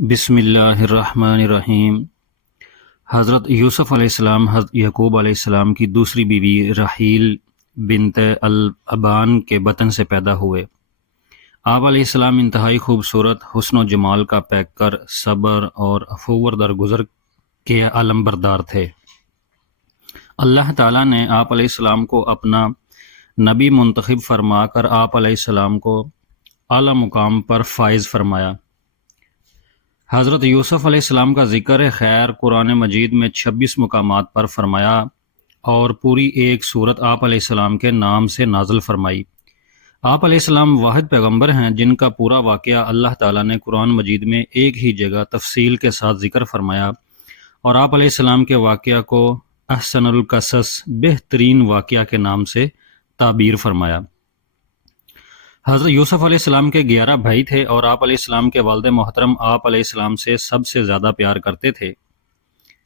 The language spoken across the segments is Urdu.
بسم اللہ الرحمن الرحیم۔ حضرت یوسف علیہ السلام حضرت یعقوب علیہ السلام کی دوسری بیوی رحیل بنت الابان کے بطن سے پیدا ہوئے۔ آپ علیہ السلام انتہائی خوبصورت حسن و جمال کا پیکر، صبر اور عفو درگزر کے علمبردار تھے۔ اللہ تعالیٰ نے آپ علیہ السلام کو اپنا نبی منتخب فرما کر آپ علیہ السلام کو اعلیٰ مقام پر فائز فرمایا۔ حضرت یوسف علیہ السلام کا ذکر خیر قرآن مجید میں 26 مقامات پر فرمایا اور پوری ایک سورت آپ علیہ السلام کے نام سے نازل فرمائی۔ آپ علیہ السلام واحد پیغمبر ہیں جن کا پورا واقعہ اللہ تعالیٰ نے قرآن مجید میں ایک ہی جگہ تفصیل کے ساتھ ذکر فرمایا، اور آپ علیہ السلام کے واقعہ کو احسن القصص، بہترین واقعہ کے نام سے تعبیر فرمایا۔ حضرت یوسف علیہ السلام کے 11 بھائی تھے اور آپ علیہ السلام کے والد محترم آپ علیہ السلام سے سب سے زیادہ پیار کرتے تھے۔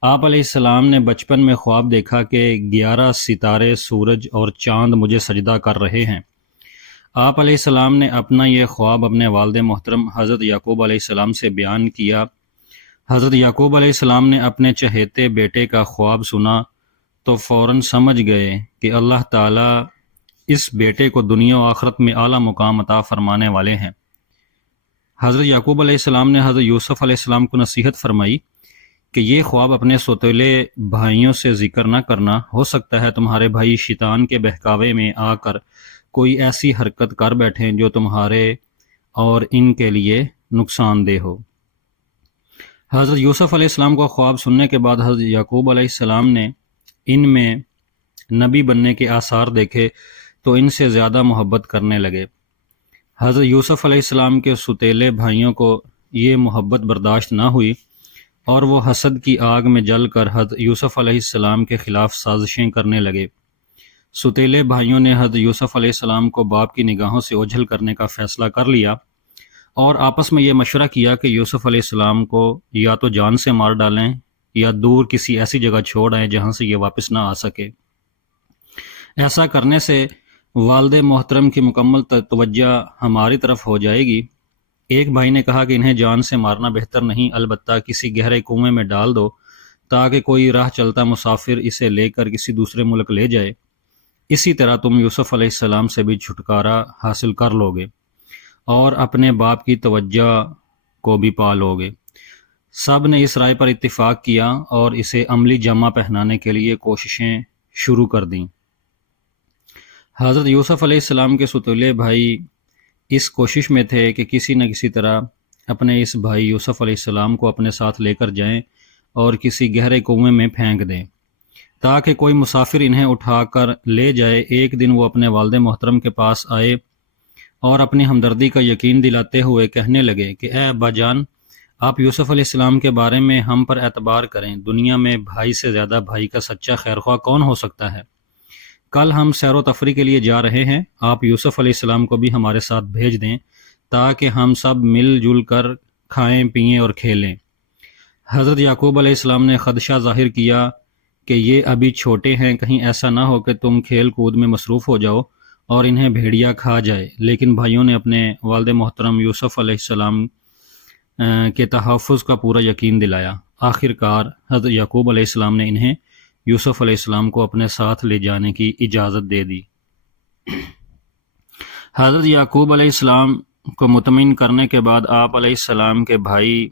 آپ علیہ السلام نے بچپن میں خواب دیکھا کہ 11 ستارے، سورج اور چاند مجھے سجدہ کر رہے ہیں۔ آپ علیہ السلام نے اپنا یہ خواب اپنے والد محترم حضرت یعقوب علیہ السلام سے بیان کیا۔ حضرت یعقوب علیہ السلام نے اپنے چہیتے بیٹے کا خواب سنا تو فوراً سمجھ گئے کہ اللہ تعالیٰ اس بیٹے کو دنیا و آخرت میں اعلیٰ مقام عطا فرمانے والے ہیں۔ حضرت یعقوب علیہ السلام نے حضرت یوسف علیہ السلام کو نصیحت فرمائی کہ یہ خواب اپنے سوتیلے بھائیوں سے ذکر نہ کرنا، ہو سکتا ہے تمہارے بھائی شیطان کے بہکاوے میں آ کر کوئی ایسی حرکت کر بیٹھیں جو تمہارے اور ان کے لیے نقصان دہ ہو۔ حضرت یوسف علیہ السلام کو خواب سننے کے بعد حضرت یعقوب علیہ السلام نے ان میں نبی بننے کے آثار دیکھے تو ان سے زیادہ محبت کرنے لگے۔ حضرت یوسف علیہ السلام کے ستیلے بھائیوں کو یہ محبت برداشت نہ ہوئی اور وہ حسد کی آگ میں جل کر حضرت یوسف علیہ السلام کے خلاف سازشیں کرنے لگے۔ ستیلے بھائیوں نے حضرت یوسف علیہ السلام کو باپ کی نگاہوں سے اوجھل کرنے کا فیصلہ کر لیا اور آپس میں یہ مشورہ کیا کہ یوسف علیہ السلام کو یا تو جان سے مار ڈالیں یا دور کسی ایسی جگہ چھوڑ آئیں جہاں سے یہ واپس نہ آ سکے۔ ایسا کرنے سے والد محترم کی مکمل توجہ ہماری طرف ہو جائے گی۔ ایک بھائی نے کہا کہ انہیں جان سے مارنا بہتر نہیں، البتہ کسی گہرے کنویں میں ڈال دو تاکہ کوئی راہ چلتا مسافر اسے لے کر کسی دوسرے ملک لے جائے، اسی طرح تم یوسف علیہ السلام سے بھی چھٹکارا حاصل کر لو گے اور اپنے باپ کی توجہ کو بھی پا لو گے۔ سب نے اس رائے پر اتفاق کیا اور اسے عملی جامہ پہنانے کے لیے کوششیں شروع کر دیں۔ حضرت یوسف علیہ السلام کے ستیلے بھائی اس کوشش میں تھے کہ کسی نہ کسی طرح اپنے اس بھائی یوسف علیہ السلام کو اپنے ساتھ لے کر جائیں اور کسی گہرے کنویں میں پھینک دیں تاکہ کوئی مسافر انہیں اٹھا کر لے جائے۔ ایک دن وہ اپنے والد محترم کے پاس آئے اور اپنی ہمدردی کا یقین دلاتے ہوئے کہنے لگے کہ اے ابا جان، آپ یوسف علیہ السلام کے بارے میں ہم پر اعتبار کریں، دنیا میں بھائی سے زیادہ بھائی کا سچا خیرخواہ کون ہو سکتا ہے؟ کل ہم سیر و تفریح کے لیے جا رہے ہیں، آپ یوسف علیہ السلام کو بھی ہمارے ساتھ بھیج دیں تاکہ ہم سب مل جل کر کھائیں پئیں اور کھیلیں۔ حضرت یعقوب علیہ السلام نے خدشہ ظاہر کیا کہ یہ ابھی چھوٹے ہیں، کہیں ایسا نہ ہو کہ تم کھیل کود میں مصروف ہو جاؤ اور انہیں بھیڑیا کھا جائے، لیکن بھائیوں نے اپنے والد محترم یوسف علیہ السلام کے تحفظ کا پورا یقین دلایا۔ آخر کار حضرت یعقوب علیہ السلام نے انہیں یوسف علیہ السلام کو اپنے ساتھ لے جانے کی اجازت دے دی۔ حضرت یعقوب علیہ السلام کو مطمئن کرنے کے بعد آپ علیہ السلام کے بھائی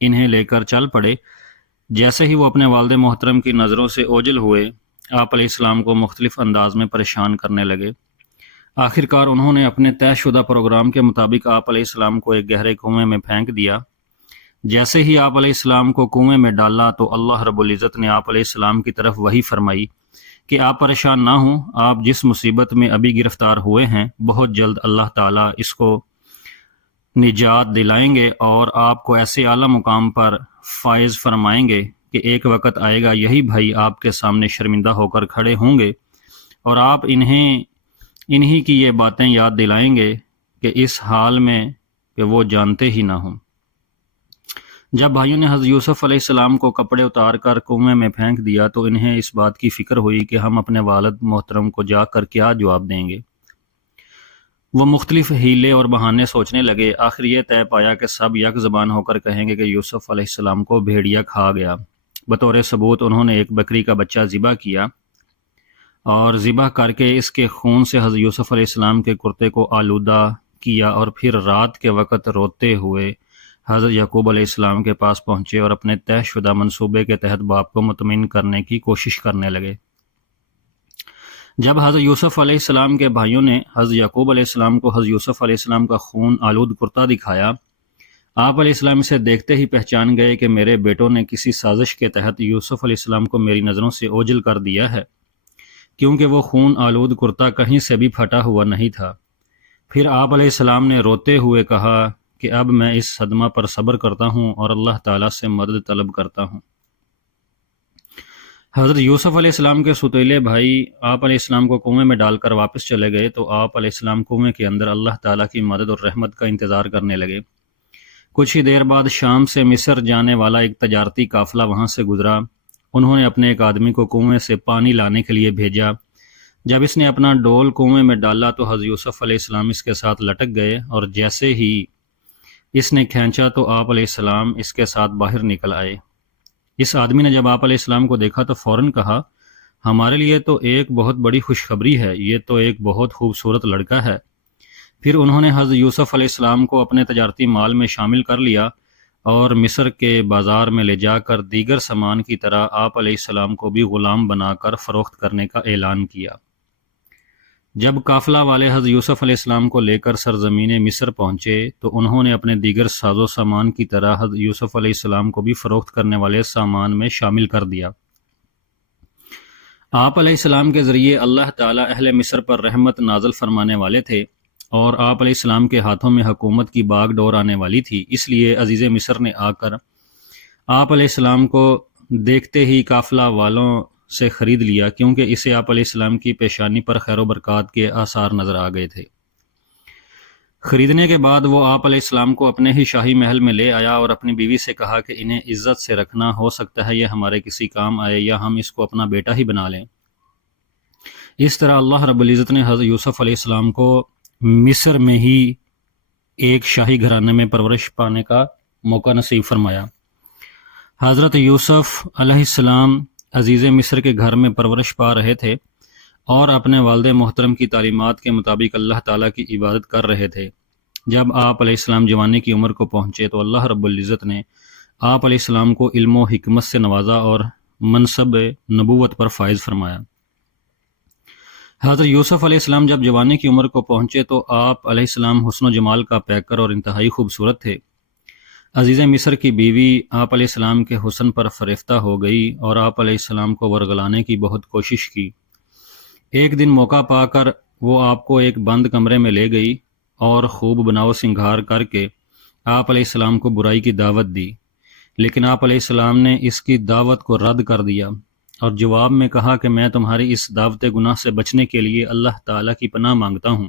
انہیں لے کر چل پڑے۔ جیسے ہی وہ اپنے والد محترم کی نظروں سے اوجھل ہوئے، آپ علیہ السلام کو مختلف انداز میں پریشان کرنے لگے۔ آخر کار انہوں نے اپنے طے شدہ پروگرام کے مطابق آپ علیہ السلام کو ایک گہرے کنویں میں پھینک دیا۔ جیسے ہی آپ علیہ السلام کو کنویں میں ڈالا تو اللہ رب العزت نے آپ علیہ السلام کی طرف وحی فرمائی کہ آپ پریشان نہ ہوں، آپ جس مصیبت میں ابھی گرفتار ہوئے ہیں بہت جلد اللہ تعالیٰ اس کو نجات دلائیں گے اور آپ کو ایسے اعلیٰ مقام پر فائز فرمائیں گے کہ ایک وقت آئے گا یہی بھائی آپ کے سامنے شرمندہ ہو کر کھڑے ہوں گے اور آپ انہی کی یہ باتیں یاد دلائیں گے کہ اس حال میں کہ وہ جانتے ہی نہ ہوں۔ جب بھائیوں نے حضرت یوسف علیہ السلام کو کپڑے اتار کر کنویں میں پھینک دیا تو انہیں اس بات کی فکر ہوئی کہ ہم اپنے والد محترم کو جا کر کیا جواب دیں گے۔ وہ مختلف ہیلے اور بہانے سوچنے لگے، آخر یہ طے پایا کہ سب یک زبان ہو کر کہیں گے کہ یوسف علیہ السلام کو بھیڑیا کھا گیا۔ بطور ثبوت انہوں نے ایک بکری کا بچہ ذبح کیا اور ذبح کر کے اس کے خون سے حضرت یوسف علیہ السلام کے کرتے کو آلودہ کیا، اور پھر رات کے وقت روتے ہوئے حضرت یعقوب علیہ السلام کے پاس پہنچے اور اپنے طے شدہ منصوبے کے تحت باپ کو مطمئن کرنے کی کوشش کرنے لگے۔ جب حضرت یوسف علیہ السلام کے بھائیوں نے حضرت یعقوب علیہ السلام کو حضرت یوسف علیہ السلام کا خون آلود کرتا دکھایا، آپ علیہ السلام اسے دیکھتے ہی پہچان گئے کہ میرے بیٹوں نے کسی سازش کے تحت یوسف علیہ السلام کو میری نظروں سے اوجھل کر دیا ہے، کیونکہ وہ خون آلود کرتا کہیں سے بھی پھٹا ہوا نہیں تھا۔ پھر آپ علیہ السلام نے روتے ہوئے کہا کہ اب میں اس صدمہ پر صبر کرتا ہوں اور اللہ تعالیٰ سے مدد طلب کرتا ہوں۔ حضرت یوسف علیہ السلام کے ستیلے بھائی آپ علیہ السلام کو کنویں میں ڈال کر واپس چلے گئے تو آپ علیہ السلام کنویں کے اندر اللہ تعالیٰ کی مدد اور رحمت کا انتظار کرنے لگے۔ کچھ ہی دیر بعد شام سے مصر جانے والا ایک تجارتی قافلہ وہاں سے گزرا۔ انہوں نے اپنے ایک آدمی کو کنویں سے پانی لانے کے لیے بھیجا۔ جب اس نے اپنا ڈول کنویں میں ڈالا تو حضرت یوسف علیہ السلام اس کے ساتھ لٹک گئے، اور جیسے ہی اس نے کھینچا تو آپ علیہ السلام اس کے ساتھ باہر نکل آئے۔ اس آدمی نے جب آپ علیہ السلام کو دیکھا تو فوراً کہا، ہمارے لیے تو ایک بہت بڑی خوشخبری ہے، یہ تو ایک بہت خوبصورت لڑکا ہے۔ پھر انہوں نے حضرت یوسف علیہ السلام کو اپنے تجارتی مال میں شامل کر لیا اور مصر کے بازار میں لے جا کر دیگر سامان کی طرح آپ علیہ السلام کو بھی غلام بنا کر فروخت کرنے کا اعلان کیا۔ جب قافلہ والے حضرت یوسف علیہ السلام کو لے کر سرزمین مصر پہنچے تو انہوں نے اپنے دیگر ساز و سامان کی طرح حضرت یوسف علیہ السلام کو بھی فروخت کرنے والے سامان میں شامل کر دیا۔ آپ علیہ السلام کے ذریعے اللہ تعالیٰ اہل مصر پر رحمت نازل فرمانے والے تھے اور آپ علیہ السلام کے ہاتھوں میں حکومت کی باغ ڈور آنے والی تھی، اس لیے عزیز مصر نے آ کر آپ علیہ السلام کو دیکھتے ہی قافلہ والوں سے خرید لیا، کیونکہ اسے آپ علیہ السلام کی پیشانی پر خیر و برکات کے آثار نظر آ گئے تھے۔ خریدنے کے بعد وہ آپ علیہ السلام کو اپنے ہی شاہی محل میں لے آیا اور اپنی بیوی سے کہا کہ انہیں عزت سے رکھنا، ہو سکتا ہے یہ ہمارے کسی کام آئے یا ہم اس کو اپنا بیٹا ہی بنا لیں۔ اس طرح اللہ رب العزت نے حضرت یوسف علیہ السلام کو مصر میں ہی ایک شاہی گھرانے میں پرورش پانے کا موقع نصیب فرمایا۔ حضرت یوسف علیہ السلام عزیز مصر کے گھر میں پرورش پا رہے تھے اور اپنے والد محترم کی تعلیمات کے مطابق اللہ تعالیٰ کی عبادت کر رہے تھے۔ جب آپ علیہ السلام جوانی کی عمر کو پہنچے تو اللہ رب العزت نے آپ علیہ السلام کو علم و حکمت سے نوازا اور منصب نبوت پر فائز فرمایا۔ حضرت یوسف علیہ السلام جب جوانی کی عمر کو پہنچے تو آپ علیہ السلام حسن و جمال کا پیکر اور انتہائی خوبصورت تھے۔ عزیز مصر کی بیوی آپ علیہ السلام کے حسن پر فریفتہ ہو گئی اور آپ علیہ السلام کو ورگلانے کی بہت کوشش کی۔ ایک دن موقع پا کر وہ آپ کو ایک بند کمرے میں لے گئی اور خوب بناؤ سنگھار کر کے آپ علیہ السلام کو برائی کی دعوت دی، لیکن آپ علیہ السلام نے اس کی دعوت کو رد کر دیا اور جواب میں کہا کہ میں تمہاری اس دعوت گناہ سے بچنے کے لیے اللہ تعالیٰ کی پناہ مانگتا ہوں،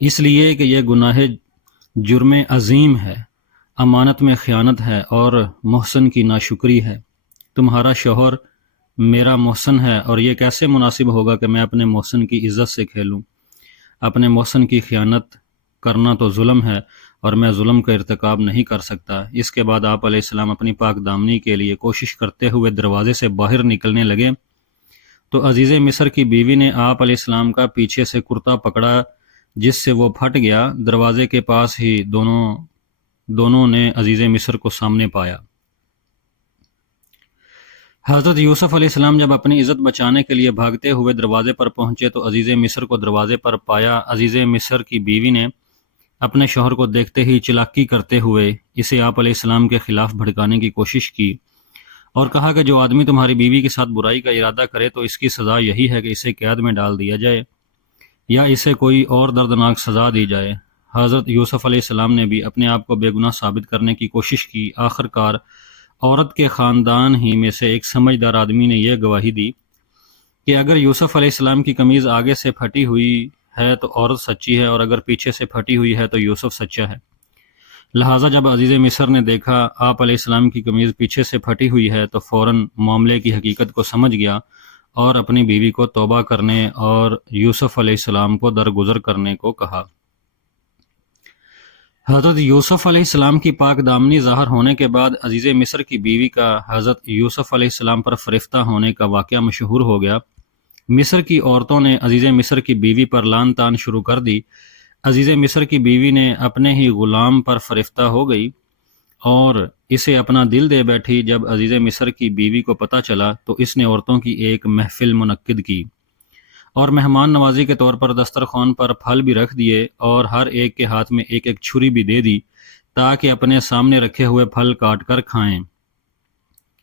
اس لیے کہ یہ گناہ جرم عظیم ہے، امانت میں خیانت ہے اور محسن کی ناشکری ہے۔ تمہارا شوہر میرا محسن ہے اور یہ کیسے مناسب ہوگا کہ میں اپنے محسن کی عزت سے کھیلوں؟ اپنے محسن کی خیانت کرنا تو ظلم ہے اور میں ظلم کا ارتکاب نہیں کر سکتا۔ اس کے بعد آپ علیہ السلام اپنی پاک دامنی کے لیے کوشش کرتے ہوئے دروازے سے باہر نکلنے لگے تو عزیز مصر کی بیوی نے آپ علیہ السلام کا پیچھے سے کرتا پکڑا، جس سے وہ پھٹ گیا۔ دروازے کے پاس ہی دونوں نے عزیز مصر کو سامنے پایا۔ حضرت یوسف علیہ السلام جب اپنی عزت بچانے کے لیے بھاگتے ہوئے دروازے پر پہنچے تو عزیز مصر کو دروازے پر پایا۔ عزیز مصر کی بیوی نے اپنے شوہر کو دیکھتے ہی چلاکی کرتے ہوئے اسے آپ علیہ السلام کے خلاف بھڑکانے کی کوشش کی اور کہا کہ جو آدمی تمہاری بیوی کے ساتھ برائی کا ارادہ کرے تو اس کی سزا یہی ہے کہ اسے قید میں ڈال دیا جائے یا اسے کوئی اور دردناک سزا دی جائے۔ حضرت یوسف علیہ السلام نے بھی اپنے آپ کو بے گناہ ثابت کرنے کی کوشش کی۔ آخر کار عورت کے خاندان ہی میں سے ایک سمجھدار آدمی نے یہ گواہی دی کہ اگر یوسف علیہ السلام کی قمیض آگے سے پھٹی ہوئی ہے تو عورت سچی ہے اور اگر پیچھے سے پھٹی ہوئی ہے تو یوسف سچا ہے۔ لہٰذا جب عزیز مصر نے دیکھا آپ علیہ السلام کی قمیض پیچھے سے پھٹی ہوئی ہے تو فوراً معاملے کی حقیقت کو سمجھ گیا اور اپنی بیوی کو توبہ کرنے اور یوسف علیہ السلام کو درگزر کرنے کو کہا۔ حضرت یوسف علیہ السلام کی پاک دامنی ظاہر ہونے کے بعد عزیز مصر کی بیوی کا حضرت یوسف علیہ السلام پر فرفتہ ہونے کا واقعہ مشہور ہو گیا۔ مصر کی عورتوں نے عزیز مصر کی بیوی پر لان تان شروع کر دی۔ عزیز مصر کی بیوی نے اپنے ہی غلام پر فرفتہ ہو گئی اور اسے اپنا دل دے بیٹھی۔ جب عزیز مصر کی بیوی کو پتہ چلا تو اس نے عورتوں کی ایک محفل منعقد کی اور مہمان نوازی کے طور پر دسترخوان پر پھل بھی رکھ دیے اور ہر ایک کے ہاتھ میں ایک ایک چھری بھی دے دی تاکہ اپنے سامنے رکھے ہوئے پھل کاٹ کر کھائیں۔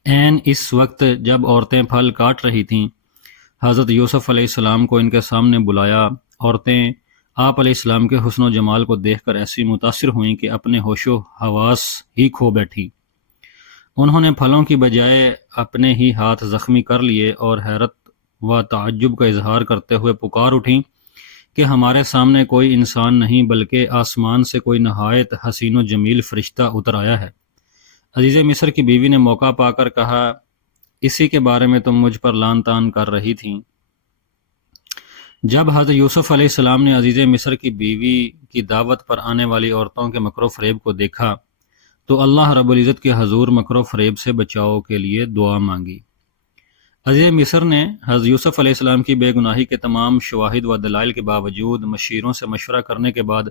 عین اس وقت جب عورتیں پھل کاٹ رہی تھیں، حضرت یوسف علیہ السلام کو ان کے سامنے بلایا۔ عورتیں آپ علیہ السلام کے حسن و جمال کو دیکھ کر ایسی متاثر ہوئیں کہ اپنے ہوش و حواس ہی کھو بیٹھی۔ انہوں نے پھلوں کی بجائے اپنے ہی ہاتھ زخمی کر لیے اور حیرت و تعجب کا اظہار کرتے ہوئے پکار اٹھیں کہ ہمارے سامنے کوئی انسان نہیں بلکہ آسمان سے کوئی نہایت حسین و جمیل فرشتہ اتر آیا ہے۔ عزیز مصر کی بیوی نے موقع پا کر کہا، اسی کے بارے میں تم مجھ پر لان تان کر رہی تھیں۔ جب حضرت یوسف علیہ السلام نے عزیز مصر کی بیوی کی دعوت پر آنے والی عورتوں کے مکر و فریب کو دیکھا تو اللہ رب العزت کے حضور مکر و فریب سے بچاؤ کے لیے دعا مانگی۔ عزیز مصر نے حضرت یوسف علیہ السلام کی بے گناہی کے تمام شواہد و دلائل کے باوجود مشیروں سے مشورہ کرنے کے بعد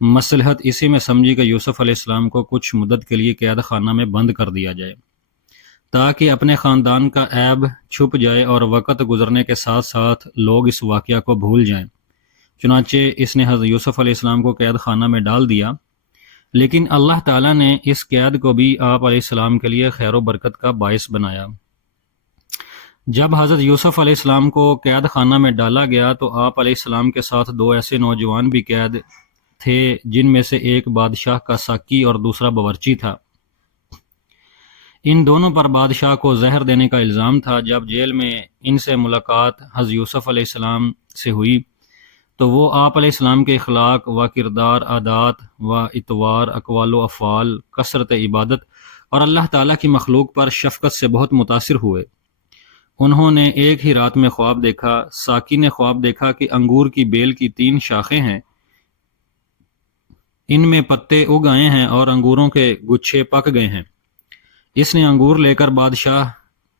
مصلحت اسی میں سمجھی کہ یوسف علیہ السلام کو کچھ مدت کے لیے قید خانہ میں بند کر دیا جائے تاکہ اپنے خاندان کا عیب چھپ جائے اور وقت گزرنے کے ساتھ ساتھ لوگ اس واقعہ کو بھول جائیں۔ چنانچہ اس نے حضرت یوسف علیہ السلام کو قید خانہ میں ڈال دیا، لیکن اللہ تعالیٰ نے اس قید کو بھی آپ علیہ السلام کے لیے خیر و برکت کا باعث بنایا۔ جب حضرت یوسف علیہ السلام کو قید خانہ میں ڈالا گیا تو آپ علیہ السلام کے ساتھ دو ایسے نوجوان بھی قید تھے جن میں سے ایک بادشاہ کا ساقی اور دوسرا باورچی تھا۔ ان دونوں پر بادشاہ کو زہر دینے کا الزام تھا۔ جب جیل میں ان سے ملاقات حضرت یوسف علیہ السلام سے ہوئی تو وہ آپ علیہ السلام کے اخلاق و کردار، عادات و اطوار، اقوال و افعال، کثرت عبادت اور اللہ تعالیٰ کی مخلوق پر شفقت سے بہت متاثر ہوئے۔ انہوں نے ایک ہی رات میں خواب دیکھا۔ ساقی نے خواب دیکھا کہ انگور کی بیل کی 3 شاخیں ہیں، ان میں پتے اگ آئے ہیں اور انگوروں کے گچھے پک گئے ہیں۔ اس نے انگور لے کر بادشاہ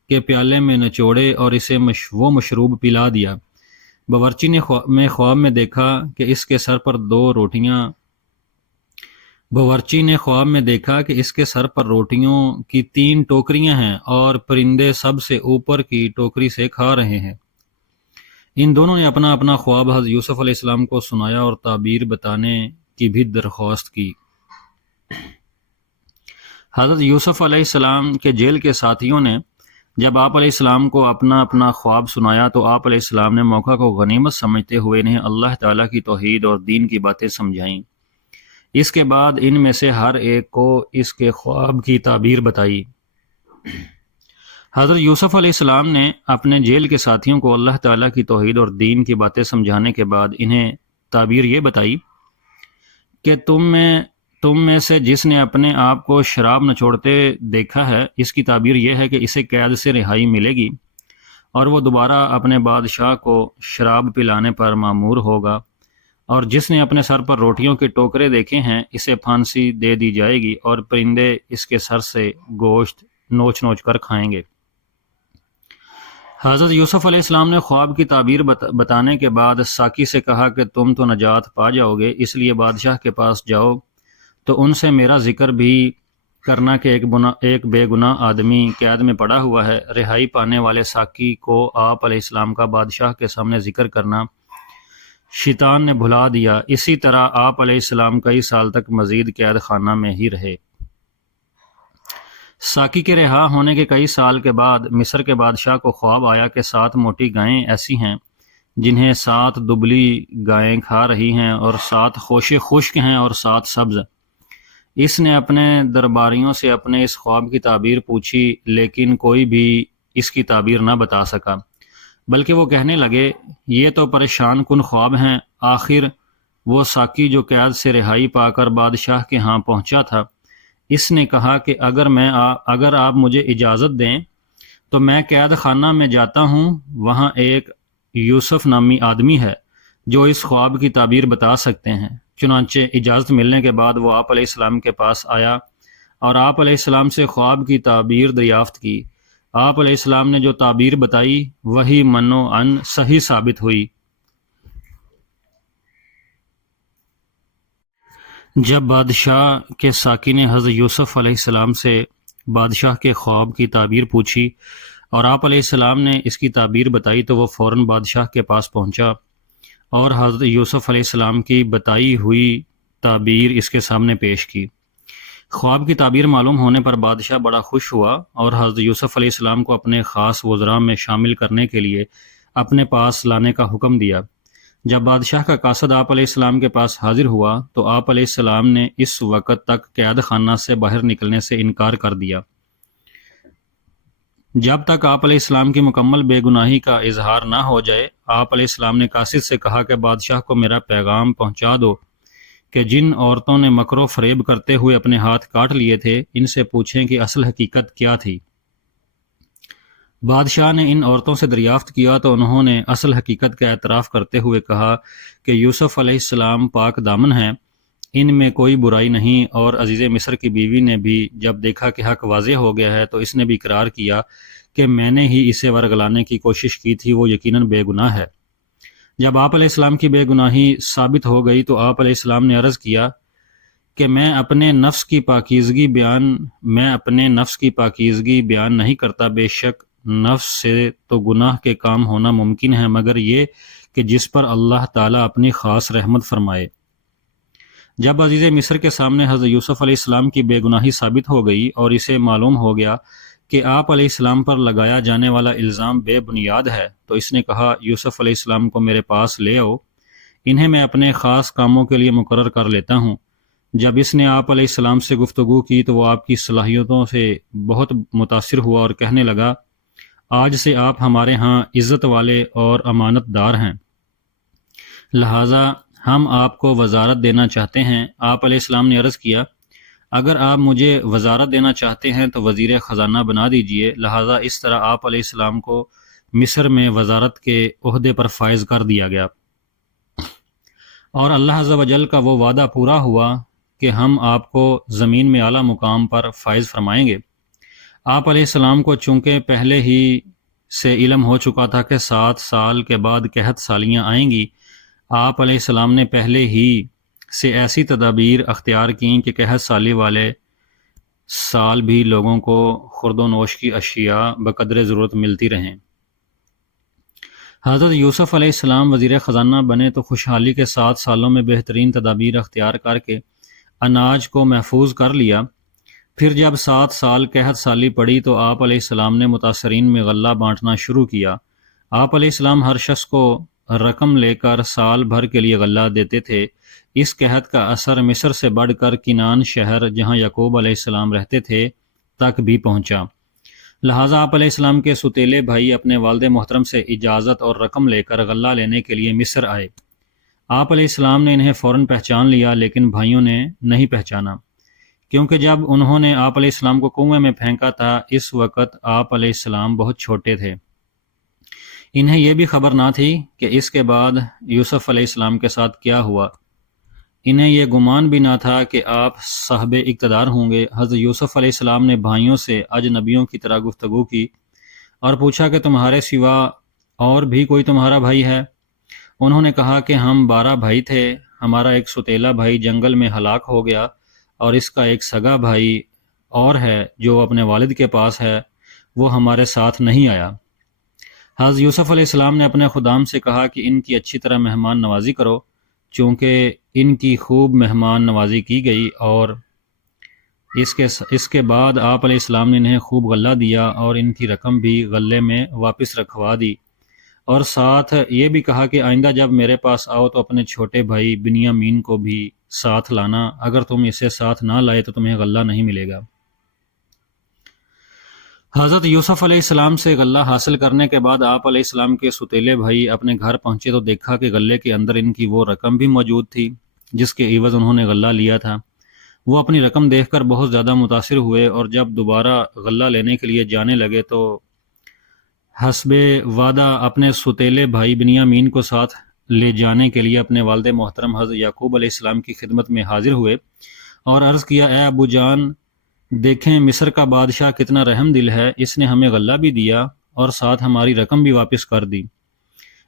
کے پیالے میں نچوڑے اور اسے وہ مشروب پلا دیا۔ باورچی نے خواب میں دیکھا کہ اس کے سر پر روٹیوں کی 3 ٹوکریاں ہیں اور پرندے سب سے اوپر کی ٹوکری سے کھا رہے ہیں۔ ان دونوں نے اپنا اپنا خواب حضرت یوسف علیہ السلام کو سنایا اور تعبیر بتانے کی بھی درخواست کی۔ حضرت یوسف علیہ السلام کے جیل کے ساتھیوں نے جب آپ علیہ السلام کو اپنا اپنا خواب سنایا تو آپ علیہ السلام نے موقع کو غنیمت سمجھتے ہوئے انہیں اللہ تعالیٰ کی توحید اور دین کی باتیں سمجھائیں۔ اس کے بعد ان میں سے ہر ایک کو اس کے خواب کی تعبیر بتائی۔ حضرت یوسف علیہ السلام نے اپنے جیل کے ساتھیوں کو اللہ تعالیٰ کی توحید اور دین کی باتیں سمجھانے کے بعد انہیں تعبیر یہ بتائی کہ تم میں سے جس نے اپنے آپ کو شراب نچوڑتے دیکھا ہے، اس کی تعبیر یہ ہے کہ اسے قید سے رہائی ملے گی اور وہ دوبارہ اپنے بادشاہ کو شراب پلانے پر مامور ہوگا، اور جس نے اپنے سر پر روٹیوں کے ٹوکرے دیکھے ہیں اسے پھانسی دے دی جائے گی اور پرندے اس کے سر سے گوشت نوچ نوچ کر کھائیں گے۔ حضرت یوسف علیہ السلام نے خواب کی تعبیر بتانے کے بعد ساقی سے کہا کہ تم تو نجات پا جاؤ گے، اس لیے بادشاہ کے پاس جاؤ تو ان سے میرا ذکر بھی کرنا کہ ایک بے گناہ آدمی قید میں پڑا ہوا ہے۔ رہائی پانے والے ساقی کو آپ علیہ السلام کا بادشاہ کے سامنے ذکر کرنا شیطان نے بھلا دیا۔ اسی طرح آپ علیہ السلام کئی سال تک مزید قید خانہ میں ہی رہے۔ ساقی کے رہا ہونے کے کئی سال کے بعد مصر کے بادشاہ کو خواب آیا کہ 7 موٹی گائیں ایسی ہیں جنہیں 7 دبلی گائیں کھا رہی ہیں اور 7 خوشے خشک ہیں اور 7 سبز۔ اس نے اپنے درباریوں سے اپنے اس خواب کی تعبیر پوچھی لیکن کوئی بھی اس کی تعبیر نہ بتا سکا، بلکہ وہ کہنے لگے یہ تو پریشان کن خواب ہیں۔ آخر وہ ساقی جو قید سے رہائی پا کر بادشاہ کے ہاں پہنچا تھا، اس نے کہا کہ اگر آپ مجھے اجازت دیں تو میں قید خانہ میں جاتا ہوں، وہاں ایک یوسف نامی آدمی ہے جو اس خواب کی تعبیر بتا سکتے ہیں۔ چنانچہ اجازت ملنے کے بعد وہ آپ علیہ السلام کے پاس آیا اور آپ علیہ السلام سے خواب کی تعبیر دریافت کی۔ آپ علیہ السلام نے جو تعبیر بتائی وہی منوعاً صحیح ثابت ہوئی۔ جب بادشاہ کے ساقی نے حضرت یوسف علیہ السلام سے بادشاہ کے خواب کی تعبیر پوچھی اور آپ علیہ السلام نے اس کی تعبیر بتائی تو وہ فوراً بادشاہ کے پاس پہنچا اور حضرت یوسف علیہ السلام کی بتائی ہوئی تعبیر اس کے سامنے پیش کی۔ خواب کی تعبیر معلوم ہونے پر بادشاہ بڑا خوش ہوا اور حضرت یوسف علیہ السلام کو اپنے خاص وزراء میں شامل کرنے کے لیے اپنے پاس لانے کا حکم دیا۔ جب بادشاہ کا قاصد آپ علیہ السلام کے پاس حاضر ہوا تو آپ علیہ السلام نے اس وقت تک قید خانہ سے باہر نکلنے سے انکار کر دیا جب تک آپ علیہ السلام کی مکمل بے گناہی کا اظہار نہ ہو جائے۔ آپ علیہ السلام نے قاصد سے کہا کہ بادشاہ کو میرا پیغام پہنچا دو کہ جن عورتوں نے مکر و فریب کرتے ہوئے اپنے ہاتھ کاٹ لیے تھے ان سے پوچھیں کہ اصل حقیقت کیا تھی۔ بادشاہ نے ان عورتوں سے دریافت کیا تو انہوں نے اصل حقیقت کا اعتراف کرتے ہوئے کہا کہ یوسف علیہ السلام پاک دامن ہیں، ان میں کوئی برائی نہیں، اور عزیز مصر کی بیوی نے بھی جب دیکھا کہ حق واضح ہو گیا ہے تو اس نے بھی اقرار کیا کہ میں نے ہی اسے ورگلانے کی کوشش کی تھی، وہ یقیناً بے گناہ ہے۔ جب آپ علیہ السلام کی بے گناہی ثابت ہو گئی تو آپ علیہ السلام نے عرض کیا کہ میں اپنے نفس کی پاکیزگی بیان نہیں کرتا، بے شک نفس سے تو گناہ کے کام ہونا ممکن ہے مگر یہ کہ جس پر اللہ تعالیٰ اپنی خاص رحمت فرمائے۔ جب عزیز مصر کے سامنے حضرت یوسف علیہ السلام کی بے گناہی ثابت ہو گئی اور اسے معلوم ہو گیا کہ آپ علیہ السلام پر لگایا جانے والا الزام بے بنیاد ہے تو اس نے کہا یوسف علیہ السلام کو میرے پاس لے آؤ، انہیں میں اپنے خاص کاموں کے لیے مقرر کر لیتا ہوں۔ جب اس نے آپ علیہ السلام سے گفتگو کی تو وہ آپ کی صلاحیتوں سے بہت متاثر ہوا اور کہنے لگا آج سے آپ ہمارے ہاں عزت والے اور امانت دار ہیں، لہٰذا ہم آپ کو وزارت دینا چاہتے ہیں۔ آپ علیہ السلام نے عرض کیا اگر آپ مجھے وزارت دینا چاہتے ہیں تو وزیر خزانہ بنا دیجئے، لہٰذا اس طرح آپ علیہ السلام کو مصر میں وزارت کے عہدے پر فائز کر دیا گیا، اور اللہ عز و جل کا وہ وعدہ پورا ہوا کہ ہم آپ کو زمین میں اعلیٰ مقام پر فائز فرمائیں گے۔ آپ علیہ السلام کو چونکہ پہلے ہی سے علم ہو چکا تھا کہ 7 سال کے بعد قحط سالیاں آئیں گی، آپ علیہ السلام نے پہلے ہی سے ایسی تدابیر اختیار کیں کہ قحط سالی والے سال بھی لوگوں کو خورد و نوش کی اشیاء بقدر ضرورت ملتی رہیں۔ حضرت یوسف علیہ السلام وزیر خزانہ بنے تو خوشحالی کے 7 سالوں میں بہترین تدابیر اختیار کر کے اناج کو محفوظ کر لیا۔ پھر جب 7 سال قحط سالی پڑی تو آپ علیہ السلام نے متاثرین میں غلہ بانٹنا شروع کیا۔ آپ علیہ السلام ہر شخص کو رقم لے کر سال بھر کے لیے غلہ دیتے تھے۔ اس قحط کا اثر مصر سے بڑھ کر کنعان شہر جہاں یعقوب علیہ السلام رہتے تھے تک بھی پہنچا، لہٰذا آپ علیہ السلام کے ستیلے بھائی اپنے والد محترم سے اجازت اور رقم لے کر غلہ لینے کے لیے مصر آئے۔ آپ علیہ السلام نے انہیں فوراً پہچان لیا لیکن بھائیوں نے نہیں پہچانا، کیونکہ جب انہوں نے آپ علیہ السلام کو کنویں میں پھینکا تھا اس وقت آپ علیہ السلام بہت چھوٹے تھے۔ انہیں یہ بھی خبر نہ تھی کہ اس کے بعد یوسف علیہ السلام کے ساتھ کیا ہوا۔ انہیں یہ گمان بھی نہ تھا کہ آپ صاحب اقتدار ہوں گے۔ حضرت یوسف علیہ السلام نے بھائیوں سے اجنبیوں کی طرح گفتگو کی اور پوچھا کہ تمہارے سوا اور بھی کوئی تمہارا بھائی ہے؟ انہوں نے کہا کہ ہم 12 بھائی تھے، ہمارا ایک ستیلا بھائی جنگل میں ہلاک ہو گیا اور اس کا ایک سگا بھائی اور ہے جو اپنے والد کے پاس ہے، وہ ہمارے ساتھ نہیں آیا۔ حضرت یوسف علیہ السلام نے اپنے خدام سے کہا کہ ان کی اچھی طرح مہمان نوازی کرو، چونکہ ان کی خوب مہمان نوازی کی گئی، اور اس کے بعد آپ علیہ السلام نے انہیں خوب غلہ دیا اور ان کی رقم بھی غلے میں واپس رکھوا دی، اور ساتھ یہ بھی کہا کہ آئندہ جب میرے پاس آؤ تو اپنے چھوٹے بھائی بنیامین کو بھی ساتھ لانا، اگر تم اسے ساتھ نہ لائے تو تمہیں غلہ نہیں ملے گا۔ حضرت یوسف علیہ السلام سے غلہ حاصل کرنے کے بعد آپ علیہ السلام کے ستیلے بھائی اپنے گھر پہنچے تو دیکھا کہ غلے کے اندر ان کی وہ رقم بھی موجود تھی جس کے عوض انہوں نے غلہ لیا تھا۔ وہ اپنی رقم دیکھ کر بہت زیادہ متاثر ہوئے اور جب دوبارہ غلہ لینے کے لیے جانے لگے تو حسب وعدہ اپنے ستیلے بھائی بنیامین کو ساتھ لے جانے کے لیے اپنے والد محترم حضرت یعقوب علیہ السلام کی خدمت میں حاضر ہوئے اور عرض کیا، اے ابو جان، دیکھیں مصر کا بادشاہ کتنا رحم دل ہے، اس نے ہمیں غلہ بھی دیا اور ساتھ ہماری رقم بھی واپس کر دی۔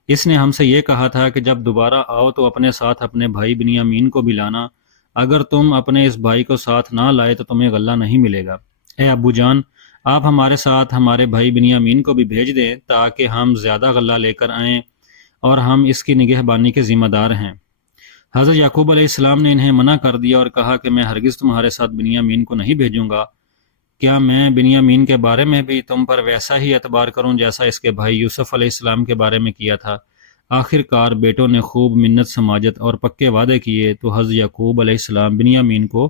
اس نے ہم سے یہ کہا تھا کہ جب دوبارہ آؤ تو اپنے ساتھ اپنے بھائی بنیامین کو بھی لانا، اگر تم اپنے اس بھائی کو ساتھ نہ لائے تو تمہیں غلہ نہیں ملے گا۔ اے ابو جان، آپ ہمارے ساتھ ہمارے بھائی بنیامین کو بھی بھیج دیں تاکہ ہم زیادہ غلہ لے کر آئیں اور ہم اس کی نگہبانی کے ذمہ دار ہیں۔ حضرت یعقوب علیہ السلام نے انہیں منع کر دیا اور کہا کہ میں ہرگز تمہارے ساتھ بنیامین کو نہیں بھیجوں گا۔ کیا میں بنیامین کے بارے میں بھی تم پر ویسا ہی اعتبار کروں جیسا اس کے بھائی یوسف علیہ السلام کے بارے میں کیا تھا؟ آخر کار بیٹوں نے خوب منت سماجت اور پکے وعدے کیے تو حضرت یعقوب علیہ السلام بنیامین کو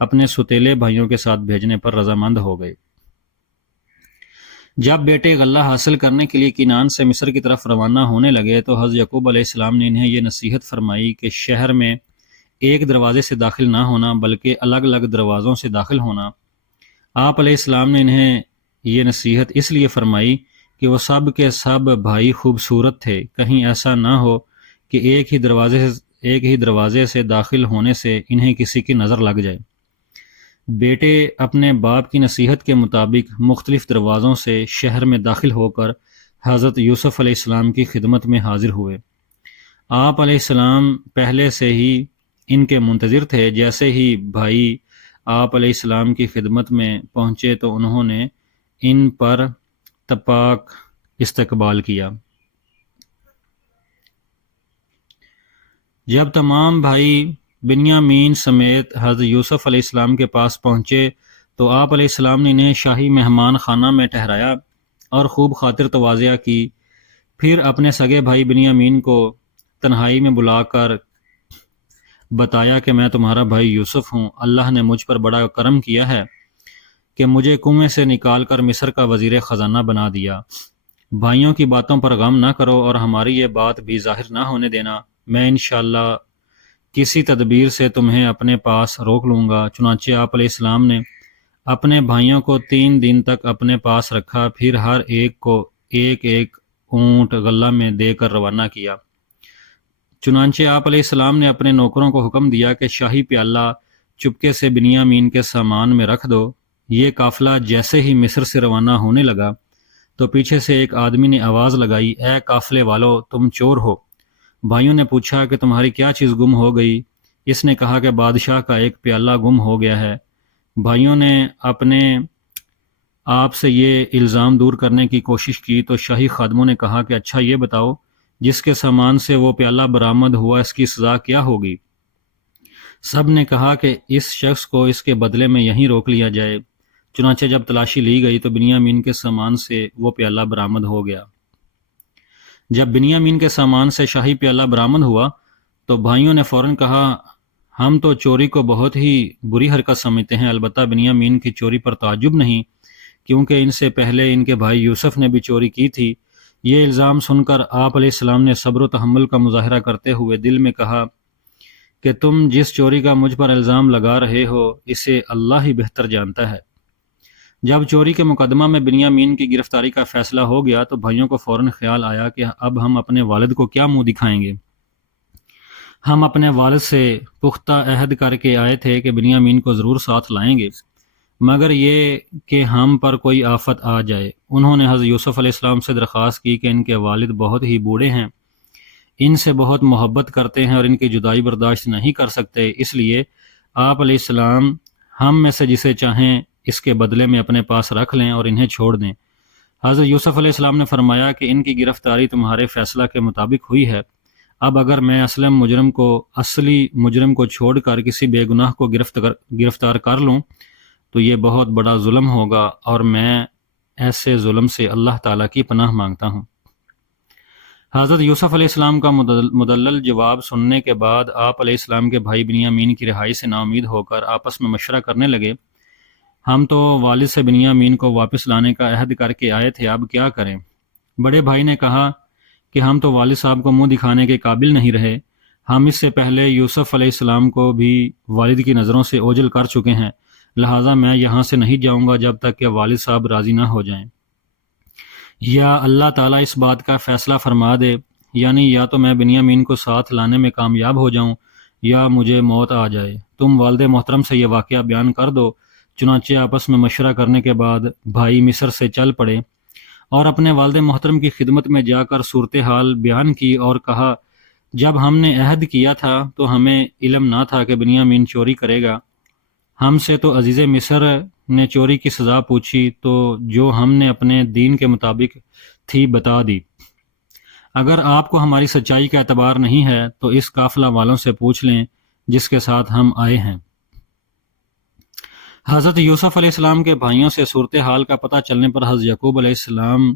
اپنے ستیلے بھائیوں کے ساتھ بھیجنے پر رضامند ہو گئے۔ جب بیٹے غلہ حاصل کرنے کے لیے کنعان سے مصر کی طرف روانہ ہونے لگے تو حضرت یعقوب علیہ السلام نے انہیں یہ نصیحت فرمائی کہ شہر میں ایک دروازے سے داخل نہ ہونا بلکہ الگ الگ دروازوں سے داخل ہونا۔ آپ علیہ السلام نے انہیں یہ نصیحت اس لیے فرمائی کہ وہ سب کے سب بھائی خوبصورت تھے، کہیں ایسا نہ ہو کہ ایک ہی دروازے سے داخل ہونے سے انہیں کسی کی نظر لگ جائے۔ بیٹے اپنے باپ کی نصیحت کے مطابق مختلف دروازوں سے شہر میں داخل ہو کر حضرت یوسف علیہ السلام کی خدمت میں حاضر ہوئے۔ آپ علیہ السلام پہلے سے ہی ان کے منتظر تھے۔ جیسے ہی بھائی آپ علیہ السلام کی خدمت میں پہنچے تو انہوں نے ان پر تپاک استقبال کیا۔ جب تمام بھائی بنیامین سمیت حضرت یوسف علیہ السلام کے پاس پہنچے تو آپ علیہ السلام نے انہیں شاہی مہمان خانہ میں ٹھہرایا اور خوب خاطر تواضع کی۔ پھر اپنے سگے بھائی بنیامین کو تنہائی میں بلا کر بتایا کہ میں تمہارا بھائی یوسف ہوں، اللہ نے مجھ پر بڑا کرم کیا ہے کہ مجھے کنویں سے نکال کر مصر کا وزیر خزانہ بنا دیا۔ بھائیوں کی باتوں پر غم نہ کرو اور ہماری یہ بات بھی ظاہر نہ ہونے دینا، میں انشاءاللہ کسی تدبیر سے تمہیں اپنے پاس روک لوں گا۔ چنانچہ آپ علیہ السلام نے اپنے بھائیوں کو 3 دن تک اپنے پاس رکھا، پھر ہر ایک کو ایک ایک اونٹ غلہ میں دے کر روانہ کیا۔ چنانچہ آپ علیہ السلام نے اپنے نوکروں کو حکم دیا کہ شاہی پیالہ چپکے سے بنیامین کے سامان میں رکھ دو۔ یہ قافلہ جیسے ہی مصر سے روانہ ہونے لگا تو پیچھے سے ایک آدمی نے آواز لگائی، اے قافلے والو، تم چور ہو۔ بھائیوں نے پوچھا کہ تمہاری کیا چیز گم ہو گئی؟ اس نے کہا کہ بادشاہ کا ایک پیالہ گم ہو گیا ہے۔ بھائیوں نے اپنے آپ سے یہ الزام دور کرنے کی کوشش کی تو شاہی خادموں نے کہا کہ اچھا یہ بتاؤ، جس کے سامان سے وہ پیالہ برآمد ہوا اس کی سزا کیا ہوگی؟ سب نے کہا کہ اس شخص کو اس کے بدلے میں یہیں روک لیا جائے۔ چنانچہ جب تلاشی لی گئی تو بنیامین کے سامان سے وہ پیالہ برآمد ہو گیا۔ جب بنیامین کے سامان سے شاہی پیالہ برآمد ہوا تو بھائیوں نے فوراً کہا، ہم تو چوری کو بہت ہی بری حرکت سمجھتے ہیں، البتہ بنیامین کی چوری پر تعجب نہیں، کیونکہ ان سے پہلے ان کے بھائی یوسف نے بھی چوری کی تھی۔ یہ الزام سن کر آپ علیہ السلام نے صبر و تحمل کا مظاہرہ کرتے ہوئے دل میں کہا کہ تم جس چوری کا مجھ پر الزام لگا رہے ہو اسے اللہ ہی بہتر جانتا ہے۔ جب چوری کے مقدمہ میں بنیامین کی گرفتاری کا فیصلہ ہو گیا تو بھائیوں کو فوراً خیال آیا کہ اب ہم اپنے والد کو کیا منہ دکھائیں گے۔ ہم اپنے والد سے پختہ عہد کر کے آئے تھے کہ بنیامین کو ضرور ساتھ لائیں گے، مگر یہ کہ ہم پر کوئی آفت آ جائے۔ انہوں نے حضرت یوسف علیہ السلام سے درخواست کی کہ ان کے والد بہت ہی بوڑھے ہیں، ان سے بہت محبت کرتے ہیں اور ان کی جدائی برداشت نہیں کر سکتے، اس لیے آپ علیہ السلام ہم میں سے جسے چاہیں اس کے بدلے میں اپنے پاس رکھ لیں اور انہیں چھوڑ دیں۔ حضرت یوسف علیہ السلام نے فرمایا کہ ان کی گرفتاری تمہارے فیصلہ کے مطابق ہوئی ہے، اب اگر میں اصلی مجرم کو چھوڑ کر کسی بے گناہ کو گرفتار کر لوں تو یہ بہت بڑا ظلم ہوگا، اور میں ایسے ظلم سے اللہ تعالیٰ کی پناہ مانگتا ہوں۔ حضرت یوسف علیہ السلام کا مدلل جواب سننے کے بعد آپ علیہ السلام کے بھائی بنیامین کی رہائی سے نا امید ہو کر آپس میں مشورہ کرنے لگے، ہم تو والد سے بنیامین کو واپس لانے کا عہد کر کے آئے تھے، اب کیا کریں؟ بڑے بھائی نے کہا کہ ہم تو والد صاحب کو منہ دکھانے کے قابل نہیں رہے، ہم اس سے پہلے یوسف علیہ السلام کو بھی والد کی نظروں سے اوجھل کر چکے ہیں، لہٰذا میں یہاں سے نہیں جاؤں گا جب تک کہ والد صاحب راضی نہ ہو جائیں۔ یا اللہ تعالیٰ اس بات کا فیصلہ فرما دے، یعنی یا تو میں بنیامین کو ساتھ لانے میں کامیاب ہو جاؤں یا مجھے موت آ جائے۔ تم والد محترم سے یہ واقعہ بیان کر دو۔ چنانچہ آپس میں مشورہ کرنے کے بعد بھائی مصر سے چل پڑے اور اپنے والد محترم کی خدمت میں جا کر صورتحال بیان کی اور کہا، جب ہم نے عہد کیا تھا تو ہمیں علم نہ تھا کہ بنیامین چوری کرے گا۔ ہم سے تو عزیز مصر نے چوری کی سزا پوچھی تو جو ہم نے اپنے دین کے مطابق تھی بتا دی۔ اگر آپ کو ہماری سچائی کا اعتبار نہیں ہے تو اس قافلہ والوں سے پوچھ لیں جس کے ساتھ ہم آئے ہیں۔ حضرت یوسف علیہ السلام کے بھائیوں سے صورتحال کا پتہ چلنے پر حضرت یعقوب علیہ السلام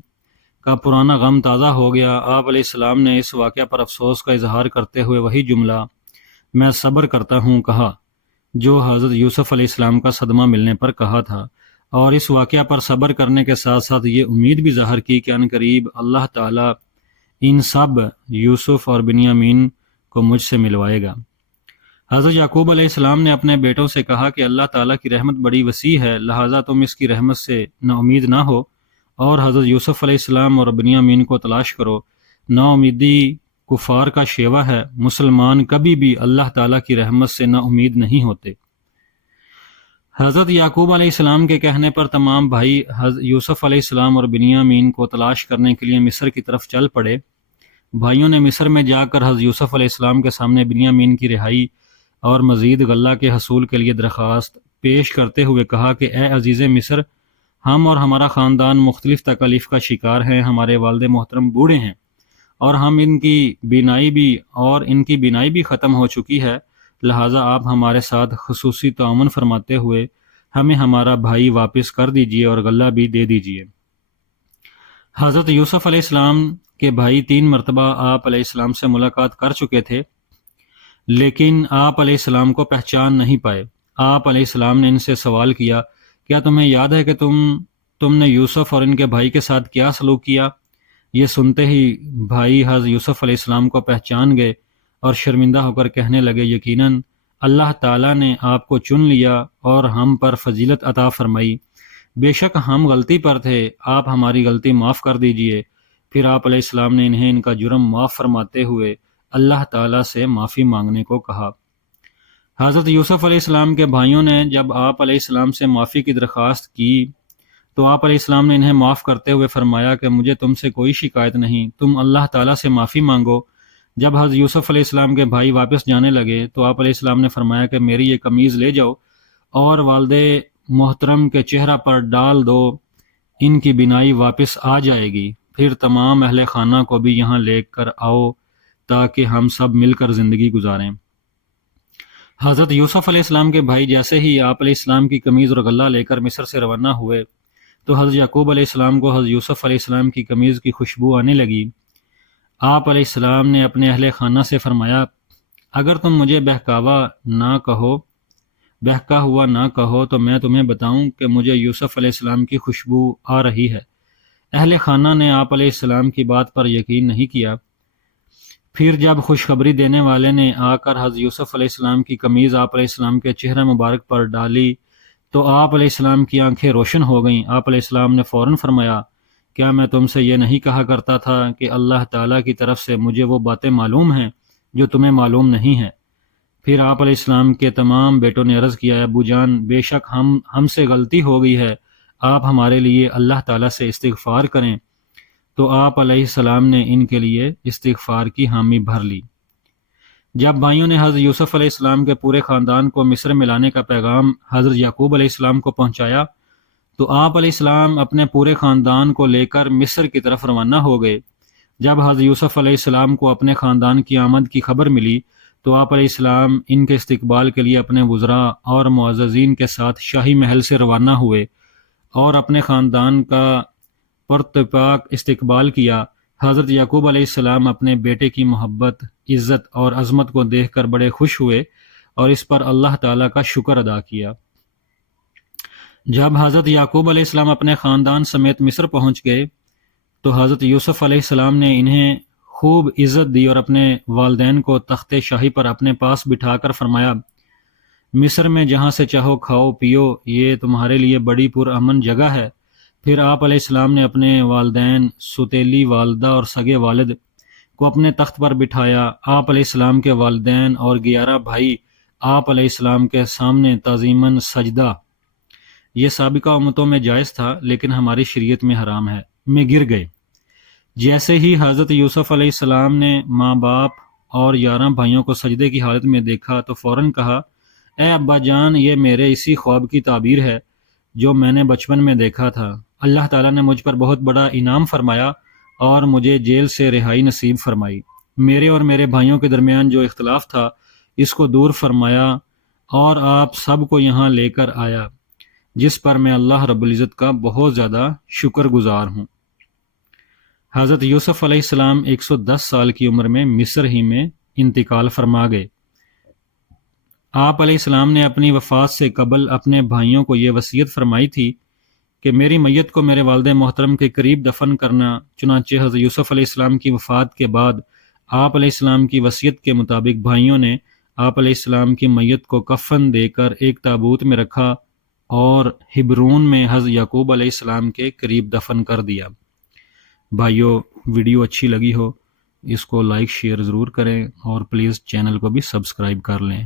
کا پرانا غم تازہ ہو گیا۔ آپ علیہ السلام نے اس واقعہ پر افسوس کا اظہار کرتے ہوئے وہی جملہ میں صبر کرتا ہوں کہا جو حضرت یوسف علیہ السلام کا صدمہ ملنے پر کہا تھا، اور اس واقعہ پر صبر کرنے کے ساتھ ساتھ یہ امید بھی ظاہر کی کہ عنقریب اللہ تعالیٰ ان سب یوسف اور بنیامین کو مجھ سے ملوائے گا۔ حضرت یعقوب علیہ السلام نے اپنے بیٹوں سے کہا کہ اللہ تعالیٰ کی رحمت بڑی وسیع ہے، لہٰذا تم اس کی رحمت سے نا امید نہ ہو اور حضرت یوسف علیہ السلام اور بنیامین کو تلاش کرو۔ نا امیدی کفار کا شیوہ ہے، مسلمان کبھی بھی اللہ تعالیٰ کی رحمت سے نا امید نہیں ہوتے۔ حضرت یعقوب علیہ السلام کے کہنے پر تمام بھائی حضرت یوسف علیہ السلام اور بنیامین کو تلاش کرنے کے لیے مصر کی طرف چل پڑے۔ بھائیوں نے مصر میں جا کر حضرت یوسف علیہ السلام کے سامنے بنیامین کی رہائی اور مزید غلہ کے حصول کے لیے درخواست پیش کرتے ہوئے کہا کہ اے عزیز مصر، ہم اور ہمارا خاندان مختلف تکالیف کا شکار ہیں، ہمارے والد محترم بوڑھے ہیں اور ان کی بینائی بھی ختم ہو چکی ہے، لہٰذا آپ ہمارے ساتھ خصوصی تعاون فرماتے ہوئے ہمیں ہمارا بھائی واپس کر دیجیے اور غلہ بھی دے دیجیے۔ حضرت یوسف علیہ السلام کے بھائی 3 مرتبہ آپ علیہ السلام سے ملاقات کر چکے تھے، لیکن آپ علیہ السلام کو پہچان نہیں پائے۔ آپ علیہ السلام نے ان سے سوال کیا، کیا تمہیں یاد ہے کہ تم نے یوسف اور ان کے بھائی کے ساتھ کیا سلوک کیا؟ یہ سنتے ہی بھائی حضرت یوسف علیہ السلام کو پہچان گئے اور شرمندہ ہو کر کہنے لگے، یقیناً اللہ تعالیٰ نے آپ کو چن لیا اور ہم پر فضیلت عطا فرمائی، بے شک ہم غلطی پر تھے، آپ ہماری غلطی معاف کر دیجئے۔ پھر آپ علیہ السلام نے انہیں ان کا جرم معاف فرماتے ہوئے اللہ تعالیٰ سے معافی مانگنے کو کہا۔ حضرت یوسف علیہ السلام کے بھائیوں نے جب آپ علیہ السلام سے معافی کی درخواست کی تو آپ علیہ السلام نے انہیں معاف کرتے ہوئے فرمایا کہ مجھے تم سے کوئی شکایت نہیں، تم اللہ تعالیٰ سے معافی مانگو۔ جب حضرت یوسف علیہ السلام کے بھائی واپس جانے لگے تو آپ علیہ السلام نے فرمایا کہ میری یہ قمیض لے جاؤ اور والد محترم کے چہرہ پر ڈال دو، ان کی بینائی واپس آ جائے گی۔ پھر تمام اہل خانہ کو بھی یہاں لے کر آؤ تاکہ ہم سب مل کر زندگی گزاریں۔ حضرت یوسف علیہ السلام کے بھائی جیسے ہی آپ علیہ السلام کی قمیض اور غلہ لے کر مصر سے روانہ ہوئے تو حضرت یعقوب علیہ السلام کو حضرت یوسف علیہ السلام کی قمیض کی خوشبو آنے لگی۔ آپ علیہ السلام نے اپنے اہل خانہ سے فرمایا، اگر تم مجھے بہکا ہوا نہ کہو تو میں تمہیں بتاؤں کہ مجھے یوسف علیہ السلام کی خوشبو آ رہی ہے۔ اہل خانہ نے آپ علیہ السلام کی بات پر یقین نہیں کیا۔ پھر جب خوشخبری دینے والے نے آ کر حضرت یوسف علیہ السلام کی قمیض آپ علیہ السلام کے چہرہ مبارک پر ڈالی تو آپ علیہ السلام کی آنکھیں روشن ہو گئیں۔ آپ علیہ السلام نے فوراً فرمایا، کیا میں تم سے یہ نہیں کہا کرتا تھا کہ اللہ تعالیٰ کی طرف سے مجھے وہ باتیں معلوم ہیں جو تمہیں معلوم نہیں ہیں؟ پھر آپ علیہ السلام کے تمام بیٹوں نے عرض کیا، ابو جان، بے شک ہم سے غلطی ہو گئی ہے، آپ ہمارے لیے اللہ تعالیٰ سے استغفار کریں۔ تو آپ علیہ السلام نے ان کے لیے استغفار کی حامی بھر لی۔ جب بھائیوں نے حضرت یوسف علیہ السلام کے پورے خاندان کو مصر میں لانے کا پیغام حضرت یعقوب علیہ السلام کو پہنچایا تو آپ علیہ السلام اپنے پورے خاندان کو لے کر مصر کی طرف روانہ ہو گئے۔ جب حضرت یوسف علیہ السلام کو اپنے خاندان کی آمد کی خبر ملی تو آپ علیہ السلام ان کے استقبال کے لیے اپنے وزراء اور معززین کے ساتھ شاہی محل سے روانہ ہوئے اور اپنے خاندان کا پرتپاک استقبال کیا۔ حضرت یعقوب علیہ السلام اپنے بیٹے کی محبت، عزت اور عظمت کو دیکھ کر بڑے خوش ہوئے اور اس پر اللہ تعالیٰ کا شکر ادا کیا۔ جب حضرت یعقوب علیہ السلام اپنے خاندان سمیت مصر پہنچ گئے تو حضرت یوسف علیہ السلام نے انہیں خوب عزت دی اور اپنے والدین کو تخت شاہی پر اپنے پاس بٹھا کر فرمایا، مصر میں جہاں سے چاہو کھاؤ پیو، یہ تمہارے لیے بڑی پرامن جگہ ہے، پھر آپ علیہ السلام نے اپنے والدین، ستیلی والدہ اور سگے والد کو اپنے تخت پر بٹھایا۔ آپ علیہ السلام کے والدین اور 11 بھائی آپ علیہ السلام کے سامنے تعظیماً سجدہ، یہ سابقہ امتوں میں جائز تھا لیکن ہماری شریعت میں حرام ہے، میں گر گئے۔ جیسے ہی حضرت یوسف علیہ السلام نے ماں باپ اور 11 بھائیوں کو سجدے کی حالت میں دیکھا تو فوراً کہا، اے ابا جان، یہ میرے اسی خواب کی تعبیر ہے جو میں نے بچپن میں دیکھا تھا۔ اللہ تعالیٰ نے مجھ پر بہت بڑا انعام فرمایا اور مجھے جیل سے رہائی نصیب فرمائی۔ میرے اور میرے بھائیوں کے درمیان جو اختلاف تھا اس کو دور فرمایا اور آپ سب کو یہاں لے کر آیا، جس پر میں اللہ رب العزت کا بہت زیادہ شکر گزار ہوں۔ حضرت یوسف علیہ السلام 110 سال کی عمر میں مصر ہی میں انتقال فرما گئے۔ آپ علیہ السلام نے اپنی وفات سے قبل اپنے بھائیوں کو یہ وصیت فرمائی تھی کہ میری میت کو میرے والد محترم کے قریب دفن کرنا۔ چنانچہ حضرت یوسف علیہ السلام کی وفات کے بعد آپ علیہ السلام کی وصیت کے مطابق بھائیوں نے آپ علیہ السلام کی میت کو کفن دے کر ایک تابوت میں رکھا اور ہبرون میں حضرت یعقوب علیہ السلام کے قریب دفن کر دیا۔ بھائیو، ویڈیو اچھی لگی ہو اس کو لائک شیئر ضرور کریں اور پلیز چینل کو بھی سبسکرائب کر لیں۔